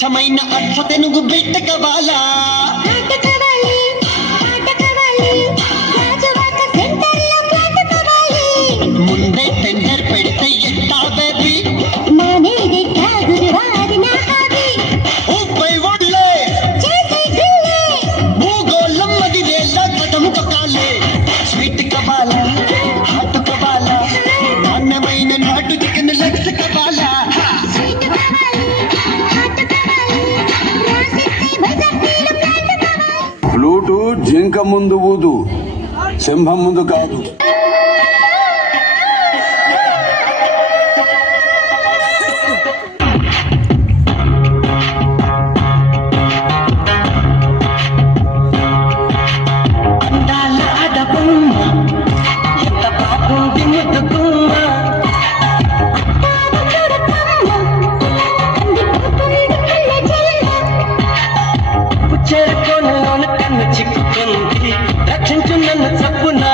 స్వచ్ఛమైన అర్థ తెనుగు బిడ్డ కవాలా ముందే టెండర్ పెడితే ఎట్టా బేబీ ఊపై ఒళ్ళే భూగోళం అది వేళ కథం తొక్కాలే స్వీట్ కవాలా హాట్ కవాలా నాణ్యమైన నాటు చికెన్ లెగ్స్ కవాలా ఫ్లూటు జింక ముందు ఊదు సింహం ముందు కాదు. చిక్కుకుంది రక్షించు నన్ను చప్పునా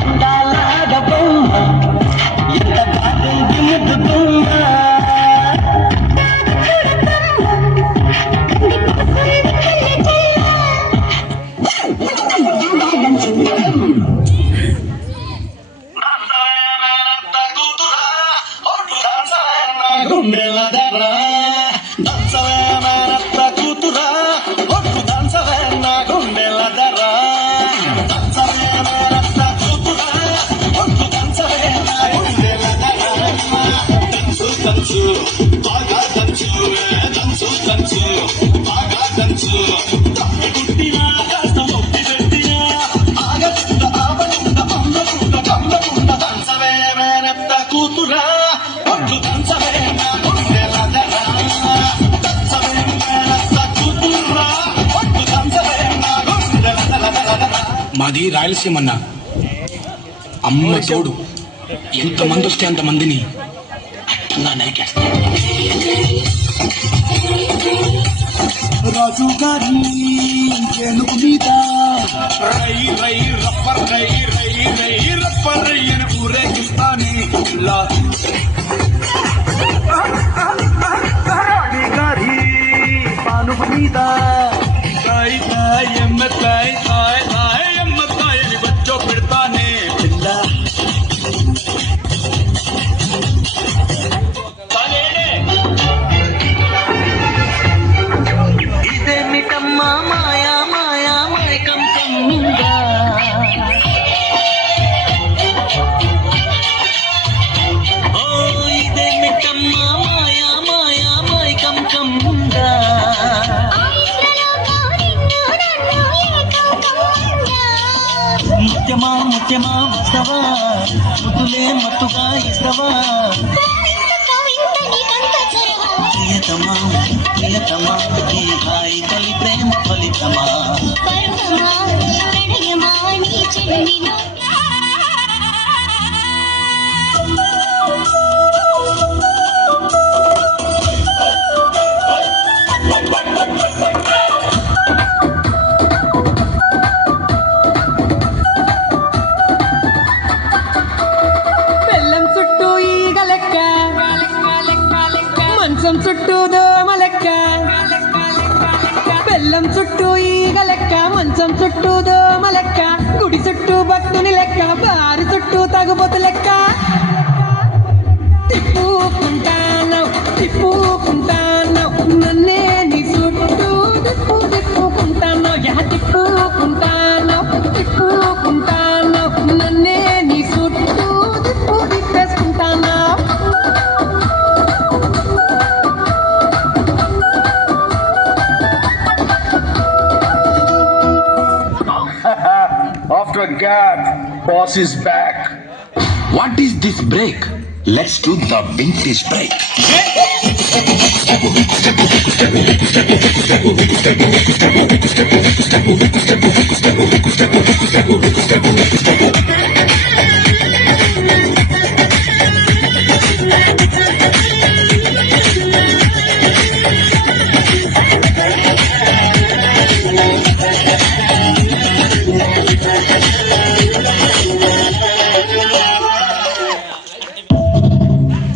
అందాల ఆడబొమ్మ ఎంత బాగుంది ముద్దు బొమ్మ గుండెలదరా దంచవే మేనత్త కూతురా ఒట్టు దంచవే నా గుండెలదరా దంచవే మేనత్త కూతురా ఒట్టు దంచవే నా గుండెలదరా దంచు దంచు బాగా దంచు దంచు దంచు బాగా దంచు తప్పి పుట్టినా కాస్త మొక్కి పెట్టినా ఆగకుండా ఆపకుండా అమ్మకుండా కమ్మకుండా దంచవే మేనత్త కూతురా ఒట్టు దంచవే మాది రాయలసీమ అన్న. అమ్మ తోడు ఎంతమంది వస్తే అంతమందిని అట్టంగా నరికేస్తాం. రాజు గారి ఏనుగు మీద రై రై రప్పర్ రై రై రై రప్పర్ రయ్యను ఊరేగిస్తానే రాణి గారి పానుగు మీద తాయి తాయి ఎమ్మ తాయి తాయి తాయి ఎమ్మ తాయని బచ్చో పెడతానే పిల్ల. ఇదేమిటమ్మా మాయా మాయా మైకం కమ్మిందా ఓ ఇదేమిటమ్మా మాయా మాయా మైకం కమ్మిందా ముత్యమా ముత్యమా వస్తవా ముద్దులే మత్తుగా ఇస్తవా ప్రియతమా ప్రియతమా ఈ హాయి తొలి ప్రేమ ఫలితమా బెల్లం చుట్టూ ఈగ లెక్క మంచం చుట్టూ దోమ లెక్క బెల్లం చుట్టూ ఈగ లెక్క మంచం చుట్టూ దోమ లెక్క గుడి చుట్టూ భక్తుని లెక్క బారి చుట్టూ తగుబోతు లెక్క తిప్పుకుంటాను తిప్పుకుంటాను నన్నే నీ చుట్టూ తిప్పుకుంటాను తిప్పుకుంటాను తిప్పుకుంటాను నన్నే నీ చుట్టూ తిప్పేసుకుంటాను. After a gap, boss is back. What is this break? Let's do the vintage break.